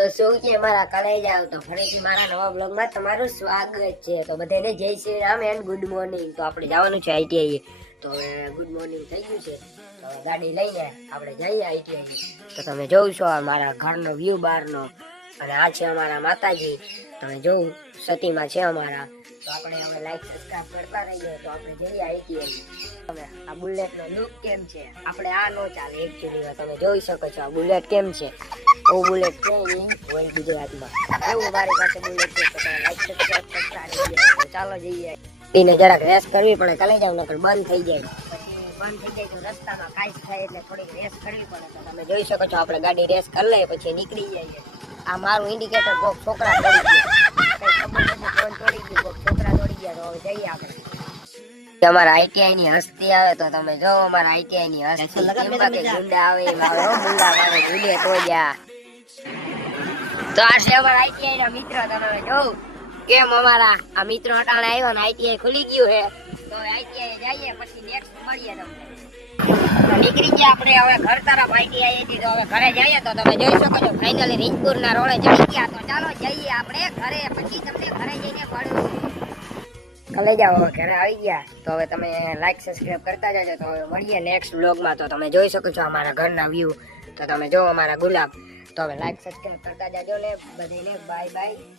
તો શું કે મારા કલેજ આવ તો ફરીથી મારા નવા બ્લોગમાં તમારું સ્વાગત છે. તો બધાને જય Shri Ram and good morning. તો આપણે જવાનું છે આઈટીઆઈ. તો હવે ગુડ મોર્નિંગ થઈ ગયું છે, તો ગાડી લઈને આપણે જઈએ આઈટીઆઈ. તો તમે જોઉં છો મારા ઘરનો વ્યૂ બહારનો, અને આ છે અમારા માતાજી. તમે જોઉં સતીમાં છે અમારા. તો આપણે હવે લાઈક સબસ્ક્રાઇબ કરતા રહીએ. તો આપણે જઈએ આઈટીઆઈ. તમે આ બુલેટનો લુક કેમ છે, આપણે આ નો ચાલે એકચ્યુઅલી. તમે જોઈ શકો છો આ બુલેટ કેમ છે. એવું બુલેટ છે નહીં હોય ગુજરાતમાં, એવું મારી પાસે બુલેટ છે. તો તમે લાઈક સબસ્ક્રાઇબ કરતા રહીએ. તો ચાલો જઈએ. એને જરાક રેસ કરવી પડે, કલે જાવ નકર બંધ થઈ જાય. પછી બંધ થઈ જાય તો રસ્તામાં કાંઈ થાય એટલે થોડીક રેસ કરવી પડે. તો તમે જોઈ શકો છો આપણે ગાડી રેસ કરી લઈએ પછી નીકળી જઈએ. આ મારું ઇન્ડિકેટર કોક છોકરા તોડી ગયા, ફોન તોડી ગયું, કોક છોકરા તોડી ગયા. તો હવે જઈએ આપણે. અમારા આઈટીઆઈ ની હસ્તી આવે તો તમે જો અમારા આઈટીઆઈ ની હસ્તી ગુંડા આવે એમાં આવે મુંડા આવે ઝૂલે તો જા. તો આ છે અમારા આઈટીઆઈ ના મિત્ર. તમે જો કેમ અમારા આ મિત્રો અટાણે આવ્યા ને આઈટીઆઈ ખુલી ગયું હે. તો આઈટીઆઈ જઈએ પછી નેક્સ્ટ મળીએ તમને. નીકળી ગયા આપણે હવે ઘર તરફ આઈટીઆઈ થી. તો હવે ઘરે જઈએ. તો તમે જોઈ શકો છો ફાઇનલી રીંગપુર ના રોડે ચડી ગયા. તો ચાલો જઈએ આપણે ઘરે, પછી તમને ઘરે જઈને મળ્યું. કલે જાઓ હવે ઘરે આવી ગયા. તો હવે તમે લાઈક સબસ્ક્રાઇબ કરતા જજો. તો હવે મળીએ નેક્સ્ટ વ્લોગમાં. તો તમે જોઈ શકો છો અમારા ઘરના વ્યૂ. તો તમે જો અમારા ગુલાબ. તો હવે લાઈક સબસ્ક્રાઇબ કરતા જજો ને બધાને. Bye bye.